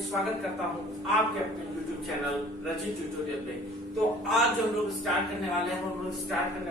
स्वागत करता हूँ आपके अपने YouTube चैनल रचित ट्यूटोरियल पे। तो आज हम लोग स्टार्ट करने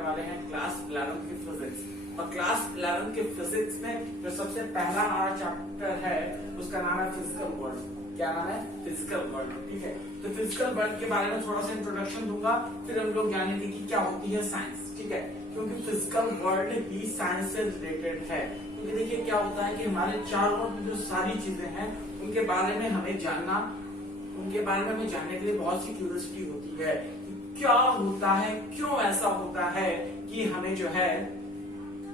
वाले हैं क्लास 11 की फिजिक्स। और क्लास 11 के फिजिक्स में जो सबसे पहला हमारा चैप्टर है उसका नाम है फिजिकल वर्ल्ड। क्या नाम है? Physical world. ठीक है, तो फिजिकल वर्ल्ड के बारे में थोड़ा सा इंट्रोडक्शन दूंगा, फिर हम लोग जानेंगे कि क्या होती है साइंस। ठीक है, क्योंकि फिजिकल वर्ल्ड ही साइंस से रिलेटेड है। क्योंकि देखिए क्या होता है कि हमारे चारों ओर जो सारी चीजें हैं उनके बारे में हमें जानने के लिए बहुत सी क्यूरियोसिटी होती है कि क्या होता है, क्यों ऐसा होता है कि हमें जो है,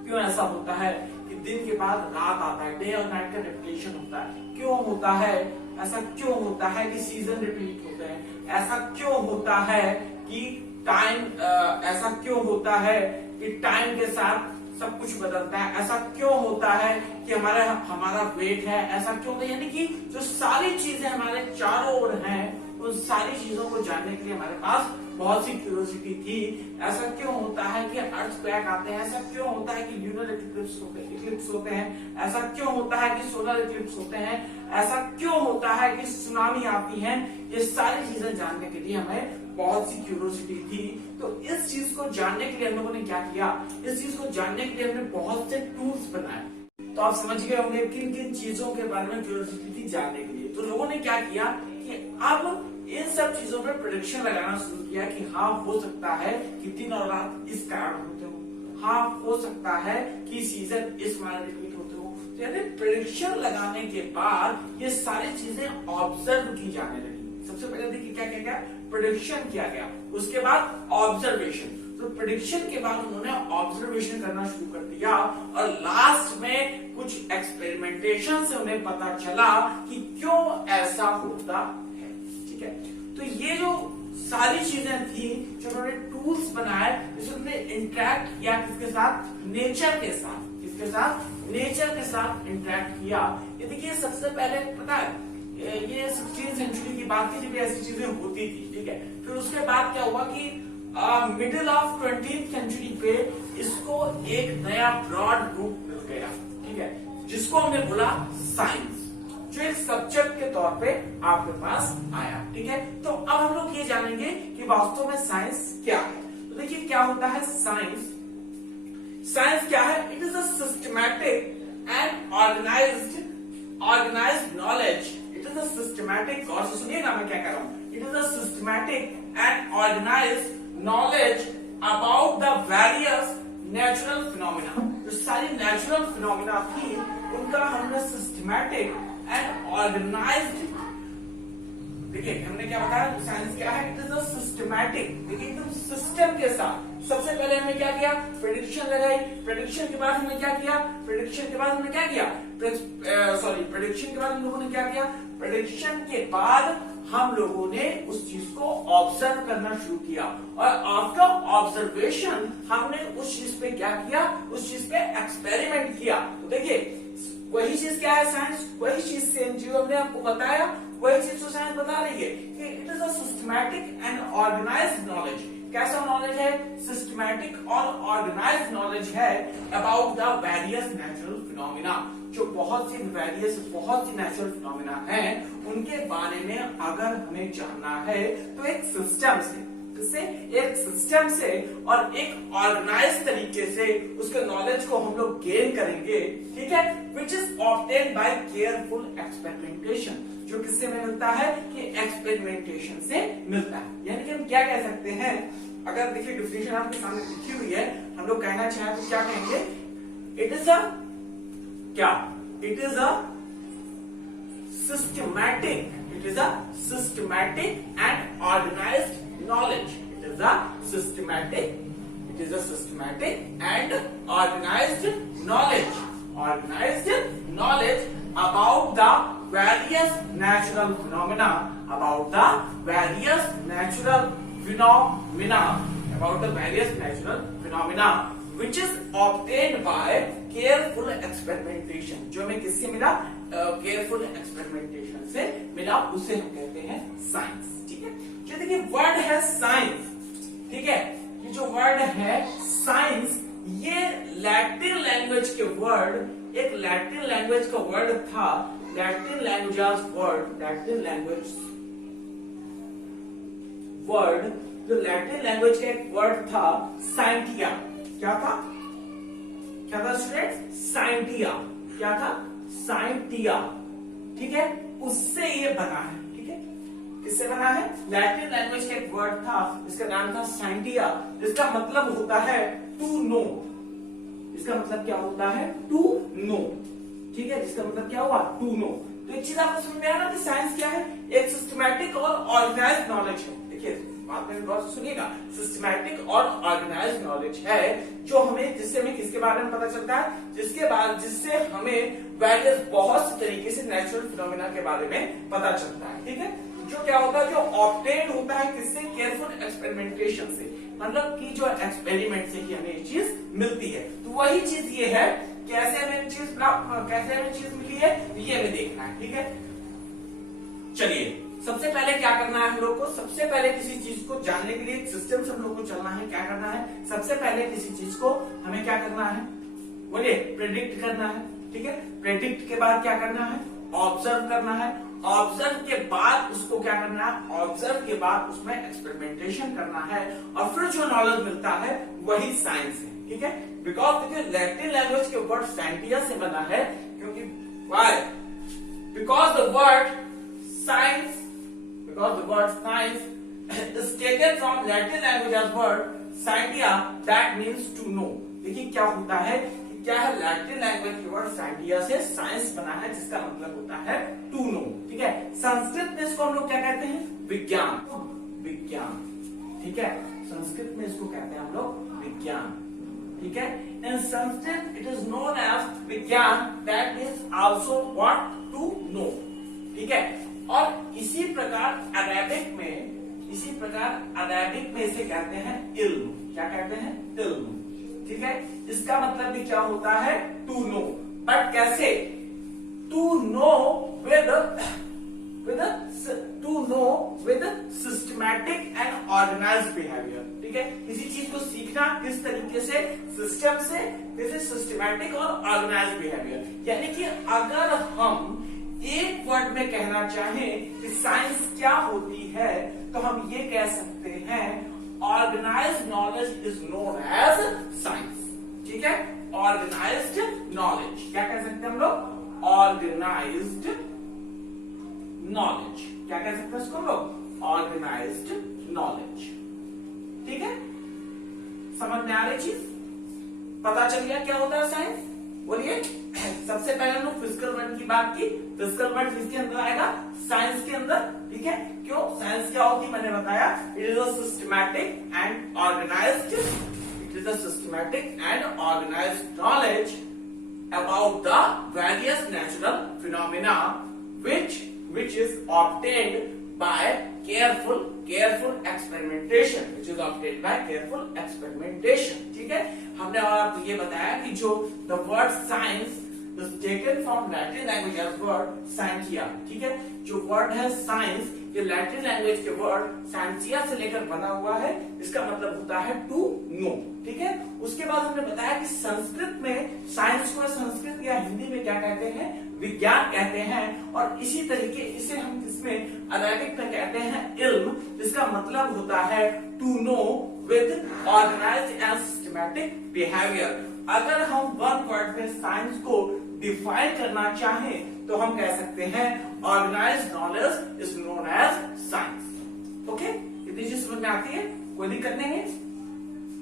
क्यों ऐसा होता है कि दिन के बाद रात आता है, डे और नाइट का रिपीटेशन होता है, क्यों होता है, ऐसा क्यों होता है कि सीजन रिपीट होते हैं, ऐसा क्यों होता है कि ऐसा क्यों होता है कि टाइम के साथ सब कुछ बदलता है, ऐसा क्यों होता है कि हमारा वेट है, ऐसा क्यों होता है। यानी कि जो सारी चीजें हमारे चारों ओर हैं उन सारी चीजों को जानने के लिए हमारे पास बहुत सी क्यूरियोसिटी थी। ऐसा क्यों होता है कि अर्थक्वेक आते हैं, ऐसा क्यों होता है कि ल्यूनर इक्लिप्स होते हैं, ऐसा क्यों होता है कि सोलर इक्लिप्स होते हैं, ऐसा क्यों होता है कि सुनामी आती है। ये सारी चीजें जानने के लिए हमें बहुत सी क्यूरियोसिटी थी। तो इस चीज को जानने के लिए हम लोगों ने क्या किया, इस चीज को जानने के लिए हमने बहुत से टूल्स बनाए। तो आप समझ गए होंगे किन किन चीजों के बारे में क्यूरियोसिटी थी जानने के लिए। तो लोगों ने क्या किया कि अब इन सब चीजों पे प्रेडिक्शन लगाना शुरू किया कि हाँ हो सकता है कि दिन और रात इस कारण होते हो, हाँ हो सकता है कि सीजन इस माने रिपीट होते हो। तो यानी प्रेडिक्शन लगाने के बाद ये सारी चीजें ऑब्जर्व की जाने लगी। सबसे पहले देखिए क्या क्या प्रेडिक्शन किया गया, उसके बाद ऑब्जर्वेशन। तो प्रेडिक्शन के बाद उन्होंने ऑब्जर्वेशन करना शुरू कर दिया और लास्ट में कुछ एक्सपेरिमेंटेशन से उन्हें पता चला कि क्यों ऐसा होता है। ठीक है, तो ये जो सारी चीजें थी जो उन्होंने टूल्स बनाए, जिसने इंटरेक्ट किया किसके साथ, नेचर के साथ। किसके साथ? नेचर के साथ इंटरेक्ट किया। ये देखिए सबसे पहले पता है ये 16वीं सेंचुरी की बात थी जब ऐसी चीजें होती थी। ठीक है, फिर उसके बाद क्या हुआ कि मिडिल ऑफ 20th सेंचुरी पे इसको एक नया ब्रॉड रूप मिल गया। ठीक है, जिसको हमने बोला साइंस, जो एक सब्जेक्ट के तौर पे आपके पास आया। ठीक है, तो अब हम लोग ये जानेंगे कि वास्तव में साइंस क्या है। तो देखिए क्या होता है साइंस। साइंस क्या है? It is a systematic and organised knowledge. It is a systematic, और सुनिएगा मैं क्या कह रहा हूं, it is a systematic and organised knowledge about the various natural phenomena। जो सारी नेचुरल फिनोमिना थी उनका हमने सिस्टमैटिक एंड ऑर्गेनाइज्ड, देखिए हमने क्या बताया साइंस क्या है, इट इज अ सिस्टमैटिक। देखिए एकदम सिस्टम के साथ। सबसे पहले हमने क्या किया, प्रेडिक्शन लगाई। प्रेडिक्शन के बाद हमने क्या किया, प्रेडिक्शन के बाद हम लोगों ने क्या किया, प्रेडिक्शन के बाद हम लोगों ने उस चीज को ऑब्जर्व करना शुरू किया और आफ्टर ऑब्जर्वेशन हमने उस चीज पे क्या किया, उस चीज पे एक्सपेरिमेंट किया। तो देखिए वही चीज क्या है साइंस, वही चीज सेम जो हमने आपको बताया वही चीज तो साइंस बता रही है कि it is a systematic and organised knowledge. कैसा नॉलेज है? सिस्टमैटिक और ऑर्गेनाइज्ड नॉलेज है about the various natural phenomena. जो बहुत सी नेचुरल फिनोमिना हैं उनके बारे में अगर हमें जानना है तो एक सिस्टम से और एक ऑर्गेनाइज तरीके से उसके नॉलेज को हम लोग गेन करेंगे। ठीक है, which is obtained by careful experimentation. जो किससे में मिलता है कि एक्सपेरिमेंटेशन से मिलता है। यानी कि हम क्या कह सकते हैं, अगर देखिए डिफिनेशन आपके सामने लिखी हुई है, हम लोग कहना चाहें तो क्या कहेंगे, it is a systematic and organised knowledge. It is a systematic and organised knowledge about the various natural phenomena, which is obtained by careful experimentation। जो हमें किससे मिला, केयरफुल एक्सपेरिमेंटेशन से मिला, उसे हम कहते हैं साइंस। ठीक है, जो देखिए वर्ड है साइंस। ठीक है, ये जो वर्ड है साइंस, ये लैटिन लैंग्वेज का वर्ड था लैटिन लैंग्वेज वर्ड, जो लैटिन लैंग्वेज का एक वर्ड था साइंटिया। क्या था स्टूडेंट? साइंटिया। क्या था? साइंटिया। ठीक है, उससे ये बना है। ठीक है, किससे बना है? लैटिन लैंग्वेज का एक वर्ड था, इसका नाम था साइंटिया, जिसका मतलब होता है टू नो। इसका मतलब क्या होता है? To know. ठीक है, जिसका मतलब क्या हुआ? To know. तो एक चीज आपको समझ में आया ना कि साइंस क्या है? एक सिस्टमैटिक और ऑर्गेनाइज्ड नॉलेज है। देखिए बात में गौर से सुनिएगा, सिस्टमैटिक और ऑर्गेनाइज्ड नॉलेज है जो हमें, जिससे हमें किसके बारे में पता चलता है? जिससे हमें वेरियस बहुत से तरीके से नेचुरल फिनोमेना के बारे में पता चलता है। ठीक है, जो क्या होता है? जो ऑब्टेन होता है किससे? केयरफुल एक्सपेरिमेंटेशन से, मतलब कि जो एक्सपेरिमेंट से ही हमें ये चीज मिलती है। तो वही चीज ये है, कैसे हमें चीज मिली है ये हमें देखना है। ठीक है, चलिए सबसे पहले क्या करना है हम लोग को? सबसे पहले किसी चीज को जानने के लिए एक सिस्टम से हम लोग को चलना है। क्या करना है? सबसे पहले किसी चीज को हमें क्या करना है? बोलिए, प्रेडिक्ट करना है। ठीक है, प्रेडिक्ट के बाद क्या करना है? ऑब्जर्व करना है। ऑब्जर्व के बाद उसको क्या करना है? ऑब्जर्व के बाद उसमें एक्सपेरिमेंटेशन करना है, और फिर जो नॉलेज मिलता है वही साइंस है। ठीक है, बिकॉज देखिए लैटिन लैंग्वेज के वर्ड साइंटिया से बना है, क्योंकि why? Because the word science is taken from Latin language as word scientia that means to know। देखिए क्या होता है कि क्या है, लैटिन लैंग्वेज के वर्ड साइंटिया से साइंस बना है, जिसका मतलब होता है टू नो। ठीक है, संस्कृत में इसको हम लोग क्या कहते हैं? विज्ञान। ठीक है, संस्कृत में इसको कहते हैं हम लोग विज्ञान। ठीक है, in Sanskrit it is known as विज्ञान, that means also what? To know. ठीक है, और इसी प्रकार अरेबिक में इसे कहते हैं इल्म। क्या कहते हैं? इल्म। ठीक है, इसका मतलब भी क्या होता है? To know. बट कैसे? To know with systematic and organised behaviour. ठीक है, किसी चीज को सीखना किस तरीके से? सिस्टम से, किसी सिस्टमैटिक और ऑर्गेनाइज्ड बिहेवियर। यानी कि अगर हम एक वर्ड में कहना चाहें कि साइंस क्या होती है, तो हम ये कह सकते हैं organised knowledge is known as science. ठीक है, ऑर्गेनाइज्ड नॉलेज क्या कह सकते हैं हम लोग? Organised knowledge. क्या कह सकते हैं इसको हम लोग? Organised knowledge. ठीक है, समझ में आ रही चीज? पता चल गया क्या होता है साइंस? बोलिए, सबसे पहले हम लोग फिजिकल वर्ड की बात की। फिजिकल वर्ड किसके अंदर आएगा? साइंस के अंदर। ठीक है, क्यों? साइंस क्या होती? मैंने बताया, it is a systematic and organised knowledge about the various natural phenomena which is obtained by careful experimentation। ठीक है, हमने और आपको ये बताया कि जो the word science is taken from Latin language as word scientia। ठीक है, जो वर्ड है साइंस, ये लैटिन लैंग्वेज के वर्ड साइंसिया से लेकर बना हुआ है, इसका मतलब होता है टू नो। ठीक है, उसके बाद हमने बताया कि संस्कृत में साइंस को संस्कृत या हिंदी में क्या कहते हैं? विज्ञान कहते हैं, और इसी तरीके इसे हम इसमें अरेबिक में कहते हैं इल्म, जिसका मतलब होता है to know with organised and systematic behaviour. अगर हम वन वर्ड में साइंस को डिफाइन करना चाहें तो हम कह सकते हैं organised knowledge is known as science. Okay, इतनी चीज समझ में आती है? कोई दिक्कत नहीं है?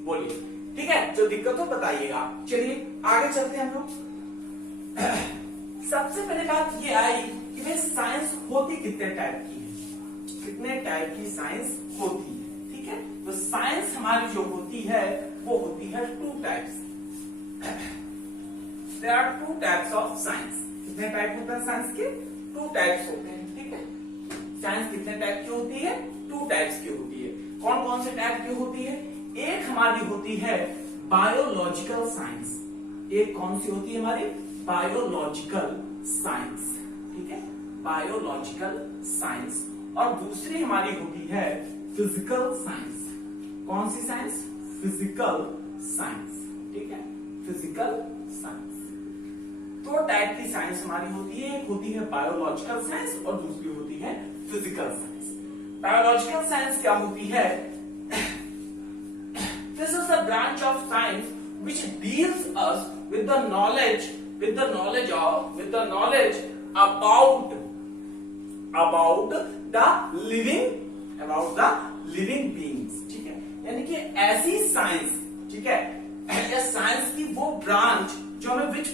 बोलिए। ठीक है, जो दिक्कत हो बताइएगा। चलिए आगे चलते हैं हम लोग। सबसे पहले बात ये आई कि भाई साइंस होती कितने टाइप की है? कितने टाइप की साइंस होती है? ठीक है, तो साइंस हमारी जो होती है वो होती है two types. There are two types of science। कितने टाइप होता है साइंस के? टू टाइप्स होते हैं। ठीक है, साइंस कितने टाइप की होती है? टू टाइप्स की होती है। कौन कौन से टाइप की होती है? एक हमारी होती है बायोलॉजिकल साइंस। एक कौन सी होती है हमारी? Biological science. ठीक है, बायोलॉजिकल साइंस। और दूसरी हमारी होती है फिजिकल साइंस। कौन सी साइंस? Physical science. ठीक है, फिजिकल साइंस। दो टाइप की साइंस हमारी होती है, एक होती है बायोलॉजिकल साइंस और दूसरी होती है फिजिकल साइंस। बायोलॉजिकल साइंस क्या होती है? This is a branch of science which deals us with the knowledge about the living beings, ठीक है। यानी कि ऐसी साइंस, ठीक है, या साइंस की वो ब्रांच जो हमें which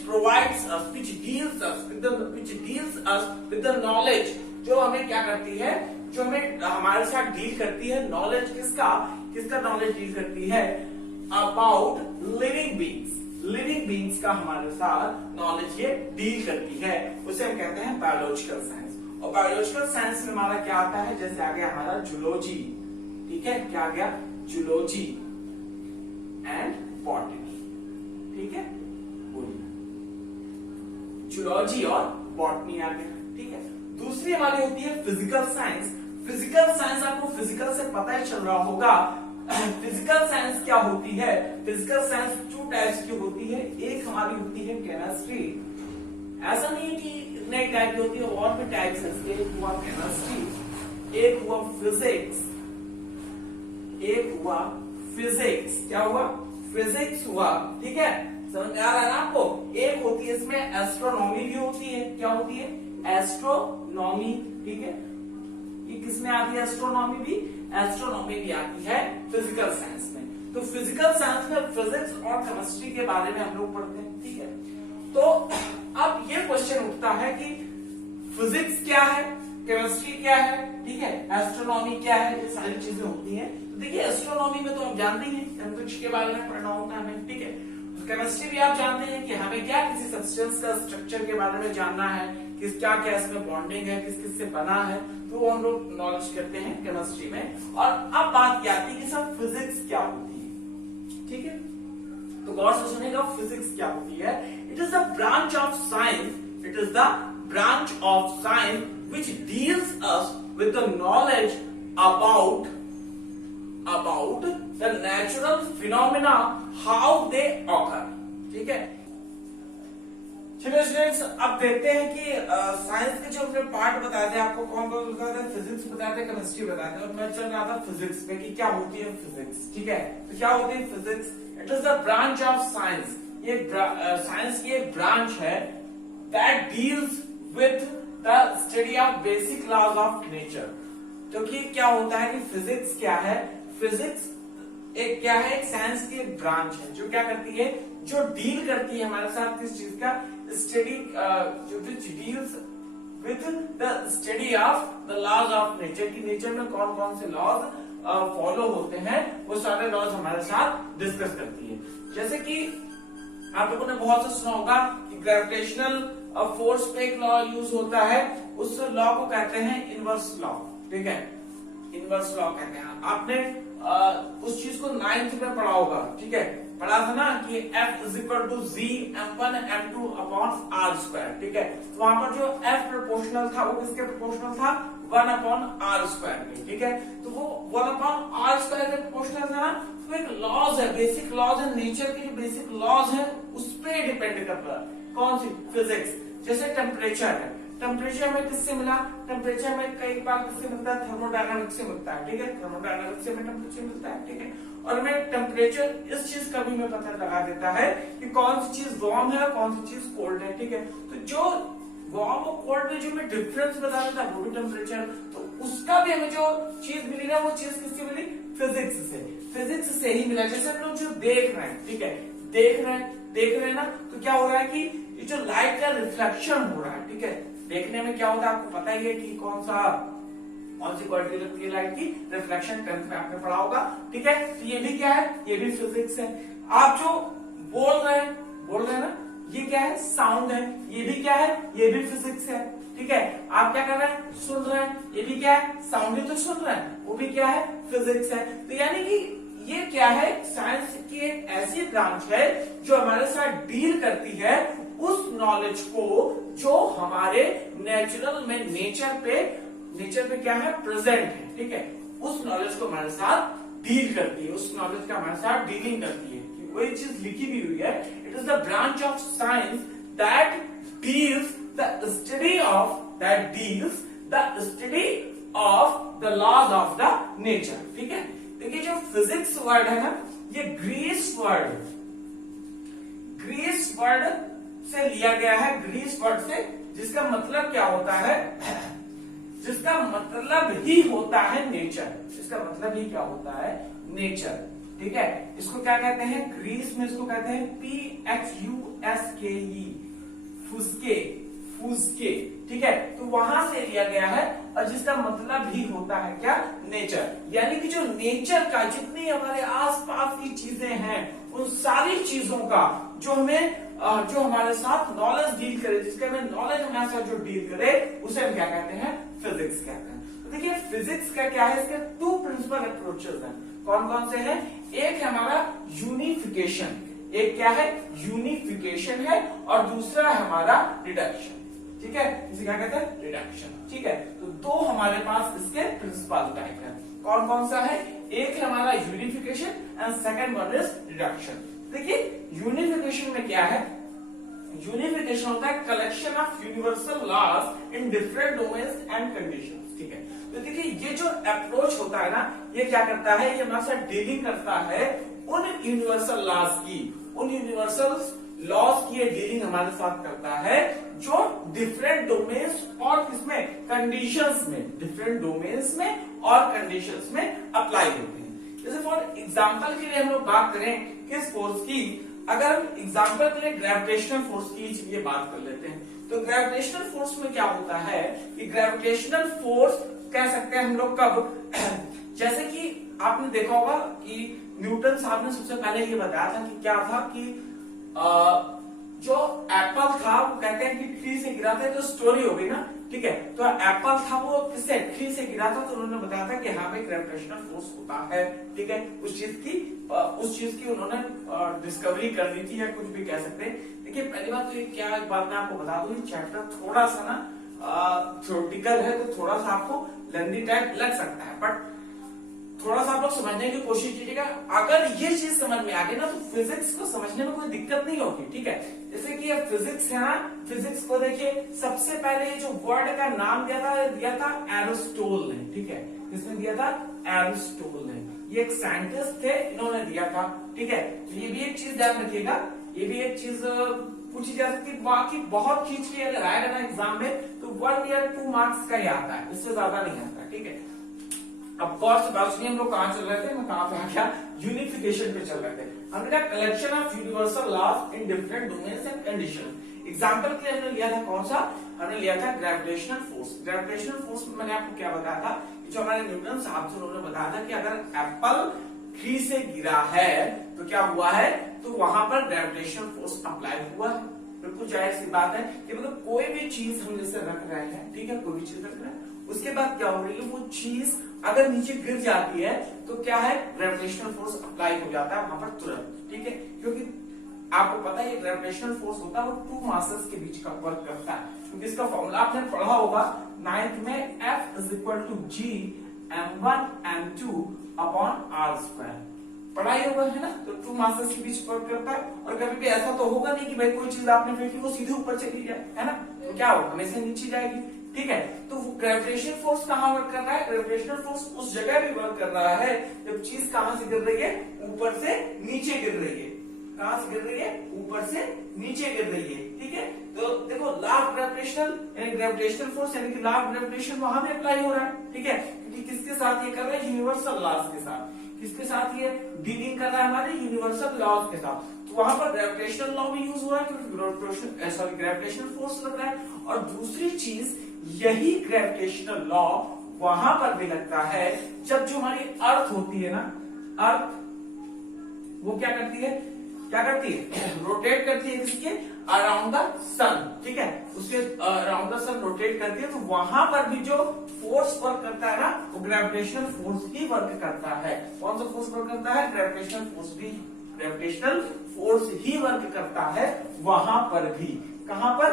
deals us with the knowledge, जो हमें क्या करती है, जो हमें हमारे साथ डील करती है, नॉलेज किसका नॉलेज डील करती है? अबाउट लिविंग बींग्स का हमारे साथ नॉलेज ये डील करती है, उसे हम कहते हैं बायोलॉजिकल साइंस। और बायोलॉजिकल साइंस में हमारा क्या आता है? जैसे आ गया हमारा जूलॉजी, ठीक है, क्या आ गया? जूलॉजी एंड बॉटनी, ठीक है, बोलिए, जूलॉजी और बॉटनी आ गया, ठीक है। दूसरी हमारी होती है फिजिकल साइंस। फिजिकल साइंस, आपको फिजिकल से पता ही चल रहा होगा फिजिकल साइंस क्या होती है। फिजिकल साइंस टू टाइप्स की होती है, एक हमारी होती है केमिस्ट्री, ऐसा नहीं है कि इतने टाइप की होती है, और भी टाइप्स है। एक हुआ केमिस्ट्री, एक हुआ फिजिक्स, क्या हुआ? फिजिक्स हुआ, ठीक है, समझ में आ रहा है ना आपको? एक होती है इसमें एस्ट्रोनॉमी भी होती है, क्या होती है? एस्ट्रोनॉमी, ठीक है, ये किसमें आती है? एस्ट्रोनॉमी भी आती है फिजिकल साइंस में। तो फिजिकल साइंस में फिजिक्स और केमिस्ट्री के बारे में हम लोग पढ़ते हैं, ठीक है। तो अब ये क्वेश्चन उठता है कि फिजिक्स क्या है, केमिस्ट्री क्या है, ठीक है, एस्ट्रोनॉमी क्या है, ये सारी चीजें होती हैं। तो देखिए, एस्ट्रोनॉमी में तो हम जानते ही हैं, अंतरिक्ष के बारे में पढ़ना होता है हमें, ठीक है। केमिस्ट्री भी आप जानते हैं कि हमें क्या किसी सब्सटेंस का स्ट्रक्चर के बारे में जानना है, किस क्या क्या इसमें बॉन्डिंग है, किस किस से बना है, तो वो हम लोग नॉलेज करते हैं केमिस्ट्री में। और अब बात क्या आती है कि सब फिजिक्स क्या होती है, ठीक है। तो गौर से सुनिएगा, फिजिक्स क्या होती है? It is the branch of science which deals us with the knowledge about the natural phenomena, how they occur, ठीक है। चलिए स्टूडेंट्स, अब देखते हैं कि साइंस के जो अपने पार्ट बताए थे आपको, कौन कौन बताए थे? फिजिक्स बताए थे, केमिस्ट्री बताए थे, और मैं चल रहा था फिजिक्स में कि क्या होती है फिजिक्स, ठीक है। तो क्या होती है physics? It is the branch of science, ये साइंस की एक ब्रांच है that deals with the study of basic laws of nature. क्योंकि क्या होता है कि फिजिक्स क्या है? फिजिक्स एक क्या है? एक साइंस की एक ब्रांच है जो क्या करती है, जो डील करती है हमारे साथ किस चीज का? स्टडी, जो deals with the study of the laws of nature, की नेचर में कौन कौन से लॉज फॉलो होते हैं, वो सारे लॉज हमारे साथ डिस्कस करती है। जैसे कि आप लोगों ने बहुत से सुना होगा कि ग्रेविटेशनल फोर्स पे एक लॉ यूज होता है, उस लॉ को कहते हैं इनवर्स लॉ, ठीक है, इनवर्स लॉ कहते हैं। आपने उस चीज को 9th में पढ़ा होगा, ठीक है, पढ़ा था ना कि F is equal to G m1 m2 upon r square, ठीक है। तो वहां पर जो F प्रोपोर्शनल था वो किसके प्रोपोर्शनल था? 1 अपॉन r स्क्वायर के, ठीक है। तो वो 1 अपॉन r स्क्वायर के प्रोपोर्शनल था ना। तो एक लॉज है, बेसिक लॉज है, नेचर के जो बेसिक लॉज है उस पे डिपेंड करता है। कौन सी? फिजिक्स। जैसे टेम्परेचर है, टेम्परेचर में किससे मिला? टेम्परेचर में कई बार किससे मिलता है? थर्मोडायनामिक्स से मिलता है, ठीक है, थर्मोडायनामिक्स से हमें टेम्परेचर मिलता है, ठीक है। और हमें टेम्परेचर इस चीज का भी हमें पता लगा देता है कि कौन सी चीज वार्म है, कौन सी चीज कोल्ड है, ठीक है। तो जो वार्म और कोल्ड में जो हमें डिफरेंस बता देता है वो भी टेम्परेचर, तो उसका भी हमें जो चीज मिली ना, वो चीज किससे मिली? फिजिक्स से ही मिला। जैसे हम लोग जो देख रहे हैं, ठीक है, देख रहे हैं ना, तो क्या हो रहा है कि ये जो लाइट का रिफ्लेक्शन हो रहा है, ठीक है, देखने में क्या होता है आपको पता ही है कि कौन सी क्वालिटी लगती है लाइट की? रिफ्लेक्शन, 10th में आपने पढ़ा होगा, ठीक है। तो ये भी क्या है? ये भी फिजिक्स है। आप जो बोल रहे हैं ना, ये क्या है? साउंड है, ये भी क्या है? ये भी फिजिक्स है, ठीक है। आप क्या कर रहे हैं? सुन रहे हैं, ये भी क्या है? साउंड ही तो सुन रहे हैं, वो भी क्या है? फिजिक्स है। तो यानी कि ये क्या है? साइंस की एक ऐसी ब्रांच है जो हमारे साथ डील करती है उस नॉलेज को जो हमारे नेचुरल में नेचर पे क्या है? प्रेजेंट है, ठीक है। उस नॉलेज को हमारे साथ डील करती है, उस नॉलेज का हमारे साथ डीलिंग करती है। वही चीज लिखी भी हुई है, it is the branch of science that deals the study of the laws of the nature। ठीक है, देखिए जो फिजिक्स वर्ड है ना, ये ग्रीस वर्ड से लिया गया है, ग्रीस वर्ड से, जिसका मतलब क्या होता है, जिसका मतलब ही होता है नेचर, इसका मतलब ही क्या होता है, नेचर। ठीक है, इसको क्या कहते हैं, ग्रीस में इसको कहते हैं PHUSKE, फुस्के। ठीक है, तो वहां से लिया गया है, और जिसका मतलब ही होता है क्या, नेचर। यानी कि जो नेचर का, जितनी हमारे आसपास की चीजें हैं, उन सारी चीजों का जो हमारे साथ नॉलेज डील करे, जिसका हमें नॉलेज हमारे साथ जो डील करे, उसे हम क्या कहते हैं, फिजिक्स कहते हैं। तो देखिए फिजिक्स का क्या है, इसके 2 प्रिंसिपल अप्रोचेस हैं। कौन कौन से हैं, एक है हमारा यूनिफिकेशन, एक क्या है, यूनिफिकेशन है, और दूसरा है हमारा रिडक्शन। ठीक है, इसे क्या कहते हैं, रिडक्शन। ठीक है, तो 2 हमारे पास इसके प्रिंसिपल टाइप है। कौन कौन सा है, एक है हमारा unification and second one is reduction. देखिए यूनिफिकेशन में क्या है, यूनिफिकेशन होता है collection of universal laws in different domains and conditions. ठीक है, तो देखिए ये जो अप्रोच होता है ना, ये क्या करता है, ये हमारे साथ डीलिंग करता है उन यूनिवर्सल लॉज की, उन यूनिवर्सल लॉज की ये डीलिंग हमारे साथ करता है जो डिफरेंट डोमेन्स और किसमें, कंडीशंस में, डिफरेंट डोमेन्स में और कंडीशंस में अप्लाई होते हैं। जैसे फॉर एग्जांपल के लिए हम लोग बात करें किस फोर्स की, अगर हम एग्जांपल के लिए ग्रेविटेशनल फोर्स की चलिए बात कर लेते हैं, तो ग्रेविटेशनल फोर्स में क्या होता है कि ग्रेविटेशनल फोर्स कह सकते हैं हम लोग कब, जैसे कि आपने देखा होगा कि न्यूटन साहब ने सबसे पहले ये बताया था कि क्या था कि जो एप्पल था वो कहते हैं कि ट्री से गिरा था, तो स्टोरी हो गई ना। ठीक है, तो एप्पल था वो किससे, ट्री से गिरा था, तो उन्होंने बताया था कि यहाँ पे ग्रेविटेशनल फोर्स होता है। ठीक है, उस चीज की उन्होंने डिस्कवरी कर ली थी, या कुछ भी कह सकते हैं। देखिए पहली बात तो ये क्या, एक बात मैं आपको बता दूं, ये चैप्टर थोड़ा सा ना थ्योरेटिकल है, तो थोड़ा सा आपको लेंथी टाइप लग सकता है, बट थोड़ा सा आप लोग समझने की कोशिश कीजिएगा। अगर ये चीज समझ में आ गई ना, तो फिजिक्स को समझने में कोई दिक्कत नहीं होगी। ठीक है, जैसे कि ये फिजिक्स है ना, फिजिक्स को देखिए सबसे पहले ये जो वर्ड का नाम दिया था एरिस्टोटल ने। ठीक है, किसने दिया था, एरिस्टोटल ने, ये एक साइंटिस्ट थे, इन्होंने दिया था। ठीक है, तो ये भी एक चीज ध्यान रखिएगा, ये भी एक चीज पूछी जा सकती है। बाकी बहुत खींच के अगर आएगा ना एग्जाम में, तो 1 या 2 मार्क्स का ही आता है, इससे ज्यादा नहीं आता। ठीक है, अब गौर से बात सुनिए, हम लोग कहां चल रहे थे, मैं कहां पे आ गया, यूनिफिकेशन पे चल रहे थे। हमने कहा collection of universal laws in different domains and condition. Example के लिए हमने लिया था कौन सा, हमने लिया था ग्रेविटेशनल फोर्स। ग्रेविटेशनल फोर्स में मैंने आपको क्या बताया था, जो हमारे न्यूटन साहब थे उन्होंने बताया था कि अगर एप्पल ट्री से गिरा है तो क्या हुआ है, तो वहां पर ग्रेविटेशनल फोर्स अप्लाई हुआ है। बिल्कुल जाहिर सी बात है कि मतलब कोई भी चीज हम जैसे रख रहे हैं, ठीक है, कोई भी चीज रख रहे हैं, उसके बाद क्या हो रही है, वो चीज अगर नीचे गिर जाती है तो क्या है, ग्रेविटेशनल फोर्स अप्लाई हो जाता है वहां पर तुरंत। ठीक है, क्योंकि आपको पता है ये ग्रेविटेशनल फोर्स होता है वो 2 मासेस के बीच का वर्क करता है। क्योंकि इसका फॉर्मूला आपने पढ़ा होगा 9th में, F = G m1 m2 upon r²। पढ़ाई होगा है ना, तो 2 मासेस के बीच वर्क करता है। और कभी भी ऐसा तो होगा नहीं कि भाई कोई चीज आपने फेंकी वो सीधे ऊपर चली जाए, है ना, तो क्या होगा, हमेशा नीचे जाएगी। ठीक है, तो वो ग्रेविटेशनल फोर्स कहां वर्क कर रहा है, ग्रेविटेशनल फोर्स उस जगह भी वर्क कर रहा है जब चीज कहां से गिर रही है, ऊपर से नीचे गिर रही है। कहां से गिर रही है, ऊपर से नीचे गिर रही है। ठीक है, तो देखो लॉ ऑफ ग्रेविटेशनल फोर्स यानी कि लॉ ऑफ ग्रेविटेशन वहां भी अप्लाई हो रहा है। ठीक है, क्योंकि किसके साथ ये कर रहा है, यूनिवर्सल लॉज के साथ। किसके साथ ये डीलिंग कर रहा है, हमारे यूनिवर्सल लॉज के साथ। तो वहां पर ग्रेविटेशनल लॉ भी यूज हुआ है क्योंकि ग्रेविटेशनल फोर्स लग रहा है। और दूसरी चीज, यही ग्रेविटेशनल लॉ वहां पर भी लगता है जब जो हमारी अर्थ होती है ना, अर्थ वो क्या करती है, रोटेट करती है किसके, अराउंड द सन। ठीक है, उसके अराउंड द सन रोटेट करती है, तो वहां पर भी जो फोर्स वर्क करता है ना, वो ग्रेविटेशनल फोर्स ही वर्क करता है। कौन सा फोर्स वर्क करता है, ग्रेविटेशनल फोर्स ही वर्क करता है वहां पर भी। कहां पर,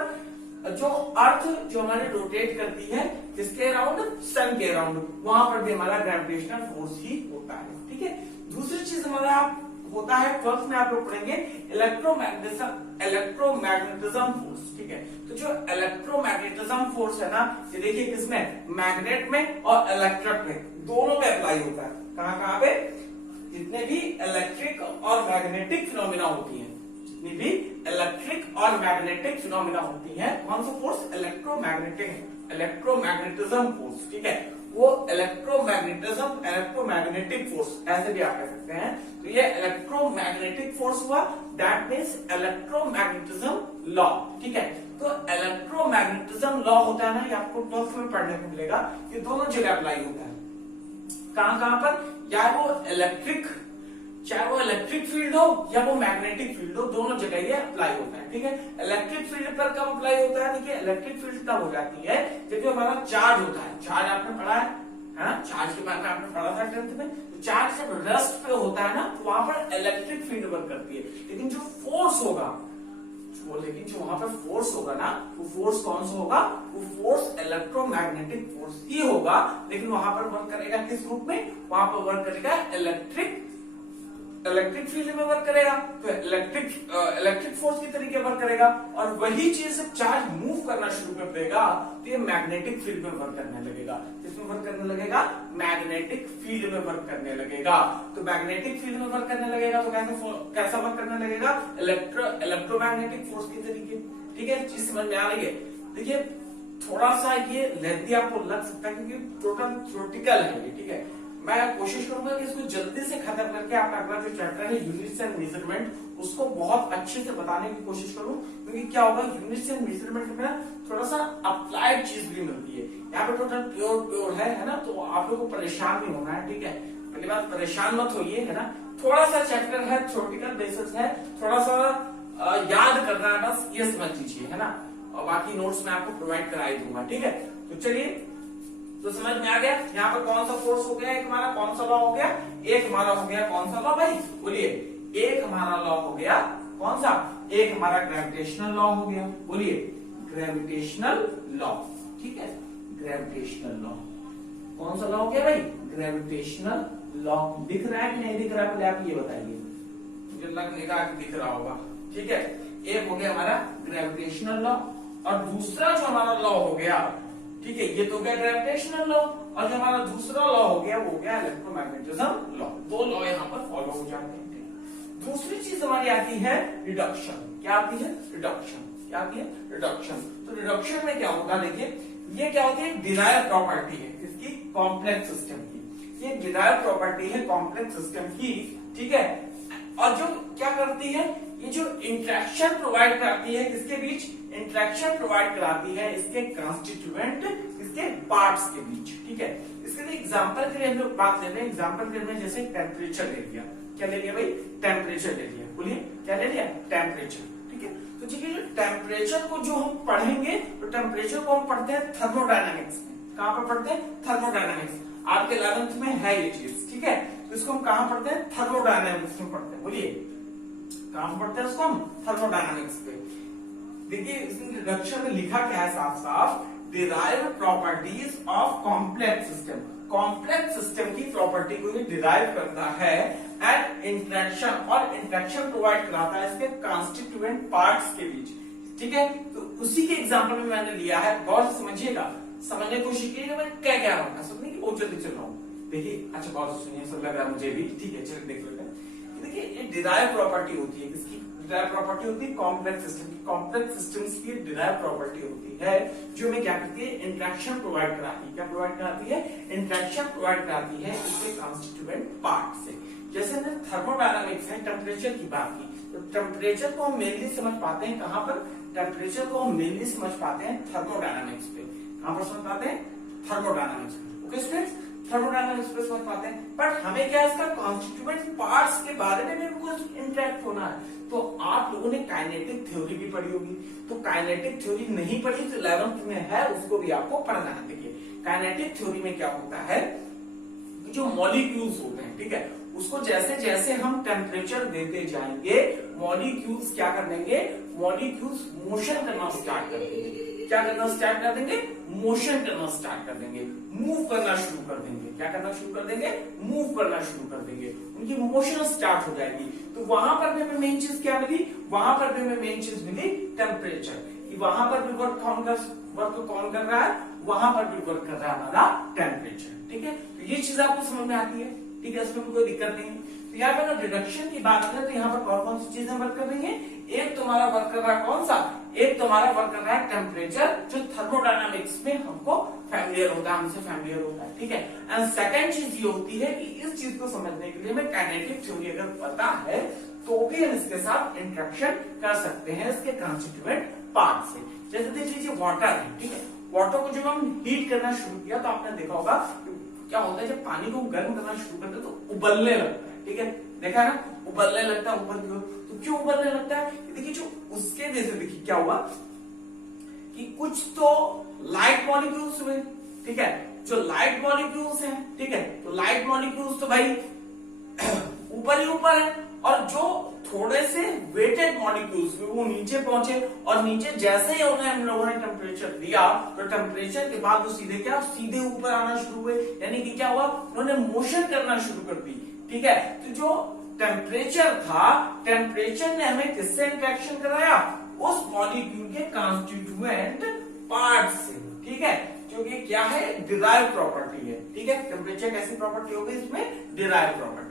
जो अर्थ जो हमारे रोटेट करती है किसके अराउंड, सन के अराउंड, वहां पर भी हमारा ग्रेविटेशनल फोर्स ही होता है। ठीक है, दूसरी चीज हमारा होता है 12th में आप लोग पढ़ेंगे इलेक्ट्रोमैग्नेटिज्म फोर्स, ठीक है। तो जो इलेक्ट्रोमैग्नेटिज्म फोर्स है ना, ये देखिए किसमें, मैग्नेट में और इलेक्ट्रिक में, दोनों में अप्लाई होता है। कहां कहां पे, जितने भी इलेक्ट्रिक और मैग्नेटिक फिनोमिना होती है, जितनी भी इलेक्ट्रिक और मैग्नेटिक फिनोमिना होती है, कौन सा फोर्स, इलेक्ट्रोमैग्नेटिज्म फोर्स, ठीक है। वो इलेक्ट्रोमैग्नेटिक फोर्स ऐसे भी आप कह सकते हैं। तो ये इलेक्ट्रोमैग्नेटिक फोर्स हुआ, दैट मीन्स इलेक्ट्रोमैग्नेटिज्म लॉ, ठीक है। तो इलेक्ट्रोमैग्नेटिज्म लॉ होता है ना, ये आपको 12th में पढ़ने को मिलेगा, ये दोनों जगह अप्लाई होता है। कहां कहां पर, चाहे वो इलेक्ट्रिक फील्ड हो या वो मैग्नेटिक फील्ड हो, दोनों जगह ये अप्लाई होता है, ठीक है। इलेक्ट्रिक फील्ड पर कब अप्लाई होता है, देखिए इलेक्ट्रिक फील्ड तब हो जाती है जब हमारा चार्ज होता है, चार्ज आपने पढ़ा है ना, चार्ज के बारे में आपने पढ़ा था 10th में। तो चार्ज जब रेस्ट पे होता है ना, तो वहां पर इलेक्ट्रिक फील्ड वर्क करती है, लेकिन जो फोर्स होगा, जो वहां पर फोर्स होगा ना, वो फोर्स कौन सा होगा, वो फोर्स इलेक्ट्रोमैग्नेटिक फोर्स ही होगा, लेकिन वहां पर वर्क करेगा किस रूप में, वहां पर वर्क करेगा इलेक्ट्रिक फील्ड में वर्क करेगा, तो इलेक्ट्रिक फोर्स की तरीके वर्क करेगा। और वही चीज जब चार्ज मूव करना शुरू कर देगा, तो ये मैग्नेटिक फील्ड में वर्क करने लगेगा। किसमें वर्क करने लगेगा, मैग्नेटिक फील्ड में वर्क करने लगेगा। तो मैग्नेटिक फील्ड में वर्क करने लगेगा, तो कैसा वर्क करने लगेगा, इलेक्ट्रोमैग्नेटिक फोर्स के तरीके, ठीक है। चीज समझ में आ रही है। देखिए थोड़ा सा ये लेंथी आपको लग सकता है, क्योंकि टोटल थ्योरेटिकल है ये, ठीक है। मैं कोशिश करूंगा कि इसको जल्दी से खत्म करके आपका अगला जो चैप्टर है यूनिट्स एंड मेजरमेंट, उसको बहुत अच्छे से बताने की कोशिश करूं, क्योंकि क्या होगा, यूनिट्स एंड मेजरमेंट में थोड़ा सा अप्लाइड चीज भी मिलती है। यहाँ पे टोटल प्योर है ना, तो आप लोगों को परेशान नहीं होना है, ठीक है। पहली बात, परेशान मत होइए, है ना। थोड़ा सा चैप्टर है, थ्योरेटिकल बेसिस है, थोड़ा सा याद करना है, बस ये समझ लीजिए, है ना। और बाकी नोट्स मैं आपको प्रोवाइड कराई दूंगा, ठीक है। तो चलिए, तो समझ में आ गया यहाँ पर कौन सा फोर्स हो गया, एक हमारा कौन सा लॉ हो गया, एक हमारा हो गया कौन सा लॉ भाई, बोलिए। एक हमारा लॉ हो गया कौन सा, एक हमारा ग्रेविटेशनल लॉ हो गया, बोलिए ग्रेविटेशनल लॉ, ठीक है। ग्रेविटेशनल लॉ कौन सा लॉ हो गया भाई, ग्रेविटेशनल लॉ। दिख रहा है कि नहीं दिख रहा है, पहले आप ये बताइए, मुझे लग नहीं रहा कि दिख रहा होगा, ठीक है। एक हो गया हमारा ग्रेविटेशनल लॉ, और दूसरा जो हमारा लॉ हो गया, ठीक है, ये तो हो गया ग्रेविटेशनल लॉ, और जो हमारा दूसरा लॉ हो गया वो हो गया इलेक्ट्रोमैग्नेटिज्म लॉ। दो लॉ यहाँ पर फॉलो हो जाते हैं। दूसरी चीज हमारी आती है रिडक्शन। क्या आती है, रिडक्शन। क्या आती है, रिडक्शन। तो रिडक्शन में क्या होगा, देखिए ये क्या होती है, डिराइव प्रॉपर्टी है इसकी, कॉम्प्लेक्स सिस्टम की। ये डिराइव प्रॉपर्टी है कॉम्प्लेक्स सिस्टम की, ठीक है। और जो क्या करती है, ये जो इंटरेक्शन प्रोवाइड कराती है, किसके बीच, इंटरेक्शन प्रोवाइड कराती है इसके कंस्टिट्यूएंट, इसके पार्ट्स के बीच, ठीक है। इसके लिए एग्जांपल के लिए हम लोग बात ले रहे हैं, एग्जांपल के लिए जैसे टेम्परेचर ले लिया, क्या ले लिया भाई, टेम्परेचर ले लिया, बोलिए क्या ले लिया, टेम्परेचर, ठीक है। तो देखिए जो टेम्परेचर को जो हम पढ़ेंगे, तो टेम्परेचर को हम पढ़ते हैं थर्मोडायनामिक्स में। कहां पर पढ़ते हैं, थर्मोडायनामिक्स, आपके 11th में है ये चीज, ठीक है। तो इसको हम कहां पढ़ते हैं, थर्मोडायनामिक्स में पढ़ते हैं, बोलिए कहां पढ़ते हैं इसको हम, थर्मोडायनामिक्स पे। देखिए इसमें रिडक्शन में लिखा क्या है साफ साफ, derive properties of complex system. Complex system की प्रॉपर्टी को ये डिराइव करता है एंड इंटरेक्शन, और इंटरेक्शन प्रोवाइड कराता है इसके कॉन्स्टिट्यूएंट पार्ट्स के बीच, ठीक है। तो उसी के एग्जांपल में मैंने लिया है, गौर से समझिएगा, समझने की कोशिश कीजिएगा मैं क्या कह रहा हूँ, ऐसा नहीं कि बहुत जल्दी चल रहा हूँ। देखिए अच्छा गौर से सुनिए, सब लग रहा है मुझे भी, ठीक है। चलिए देख लेते हैं। देखिए ये डिराइव प्रॉपर्टी होती है, किसकी डिराइव प्रॉपर्टी होती है, कॉम्प्लेक्स सिस्टम की। कॉम्प्लेक्स सिस्टम्स की डिराइव प्रॉपर्टी होती है जो हमें क्या करती है, इंटरेक्शन प्रोवाइड कराती है। क्या प्रोवाइड कराती है, इंटरेक्शन प्रोवाइड कराती है इसके कॉन्स्टिट्यूएंट पार्ट से। जैसे हमने थर्मोडायनामिक्स है, टेम्परेचर की बात की, तो टेम्परेचर को हम मेनली समझ पाते हैं कहां पर, टेम्परेचर को हम मेनली समझ पाते हैं थर्मोडायनामिक्स पे। कहां पर समझ पाते हैं, थर्मोडायनामिक्स पे, ओके स्टूडेंट्स, थर्मोडायनामिक्स पे समझ पाते हैं। बट हमें क्या इसका कॉन्स्टिट्यूएंट पार्ट्स के बारे में भी कुछ इंटरेक्ट होना है। तो आप लोगों ने काइनेटिक थ्योरी भी पढ़ी होगी, तो काइनेटिक थ्योरी नहीं पढ़ी तो 11th में है, उसको भी आपको पढ़ना है। देखिए काइनेटिक थ्योरी में क्या होता है, जो मॉलिक्यूल्स होते हैं, ठीक है, उसको जैसे जैसे हम टेम्परेचर देते जाएंगे, मॉलिक्यूल्स क्या कर देंगे, मॉलिक्यूल्स मोशन करना स्टार्ट कर देंगे। क्या करना स्टार्ट कर देंगे, मोशन करना स्टार्ट कर देंगे। मूव करना शुरू कर देंगे। क्या करना शुरू कर देंगे? मूव करना शुरू कर देंगे, उनकी मोशन स्टार्ट हो जाएगी। तो वहां पर भी हमें मेन चीज क्या मिली? वहां पर भी हमें मेन चीज मिली टेम्परेचर, कि वहां पर भी वर्क कौन कर रहा है? वहां पर भी वर्क कर रहा है हमारा टेम्परेचर। ठीक है, तो ये चीज आपको समझ में आती है। ठीक है, इसमें कोई दिक्कत नहीं है। तो यहाँ पे अगर रिडक्शन की बात करें तो यहाँ पर कौन कौन सी चीजें वर्क कर रही है? एक तुम्हारा वर्क कर रहा है कौन सा? एक तुम्हारा वर्क कर रहा है टेम्परेचर, जो थर्मोडायनामिक्स में हमको फैमिलियर होता है, हमसे फैमिलियर होता है। ठीक है, एंड सेकंड चीज ये होती है कि इस चीज को समझने के लिए हमें काइनेटिक थ्योरी अगर पता है तो भी हम इसके साथ इंटरेक्शन कर सकते हैं इसके कंस्टिट्यूएंट पार्ट से। जैसे देख लीजिए वाटर है। ठीक है, वाटर को जब हम हीट करना शुरू किया तो आपने देखा होगा क्या होता है, जब पानी को गर्म करना शुरू करते हैं तो उबलने लगता है। ठीक है, देखा है ना, उबलने लगता है ऊपर की ओर। तो क्यों उबलने लगता है? देखिए जो उसके वजह से देखिए क्या हुआ कि कुछ तो लाइट मॉलिक्यूल्स हुए। ठीक है, जो लाइट मॉलिक्यूल्स हैं, ठीक है, तो लाइट मॉलिक्यूल्स तो भाई ऊपर ही ऊपर है, और जो थोड़े से वेटेड मॉलिक्यूल्स वो नीचे पहुंचे, और नीचे जैसे ही उन्हें हम लोगों ने टेम्परेचर दिया तो टेम्परेचर के बाद वो सीधे क्या, सीधे ऊपर आना शुरू हुए। यानी कि क्या हुआ, उन्होंने मोशन करना शुरू कर दी। ठीक है, तो जो टेम्परेचर था, टेम्परेचर ने हमें किससे इंटरेक्शन कराया? उस मॉलिक्यूल के कॉन्स्टिट्यूएंट पार्ट से। ठीक है, क्योंकि क्या है, डिराइव प्रॉपर्टी है। ठीक है, टेम्परेचर कैसी प्रॉपर्टी होगी? इसमें डिराइव प्रॉपर्टी।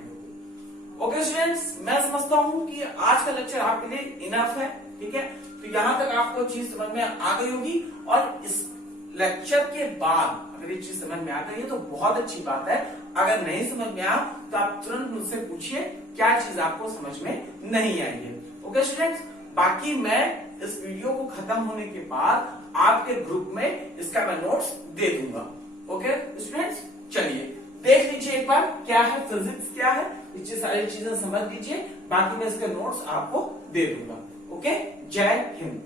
ओके स्टूडेंट्स, मैं समझता हूं कि आज का लेक्चर आपके लिए इनफ है। ठीक है, तो यहां तक आपको चीज समझ में आ गई होगी, और इस लेक्चर के बाद अगर ये चीज समझ में आ गई है तो बहुत अच्छी बात है। अगर नहीं समझ में आ तो आप तुरंत मुझसे पूछिए क्या चीज आपको समझ में नहीं आई है। ओके स्टूडेंट्स, बाकी मैं इस वीडियो को खत्म होने के बाद आपके ग्रुप में इसका मैं नोट्स दे दूंगा। ओके स्टूडेंट्स, चलिए देख लीजिए एक बार क्या है फिजिक्स क्या है, ये सारी चीजें समझ लीजिए, बाकी मैं इसके नोट्स आपको दे दूंगा। ओके, जय हिंद।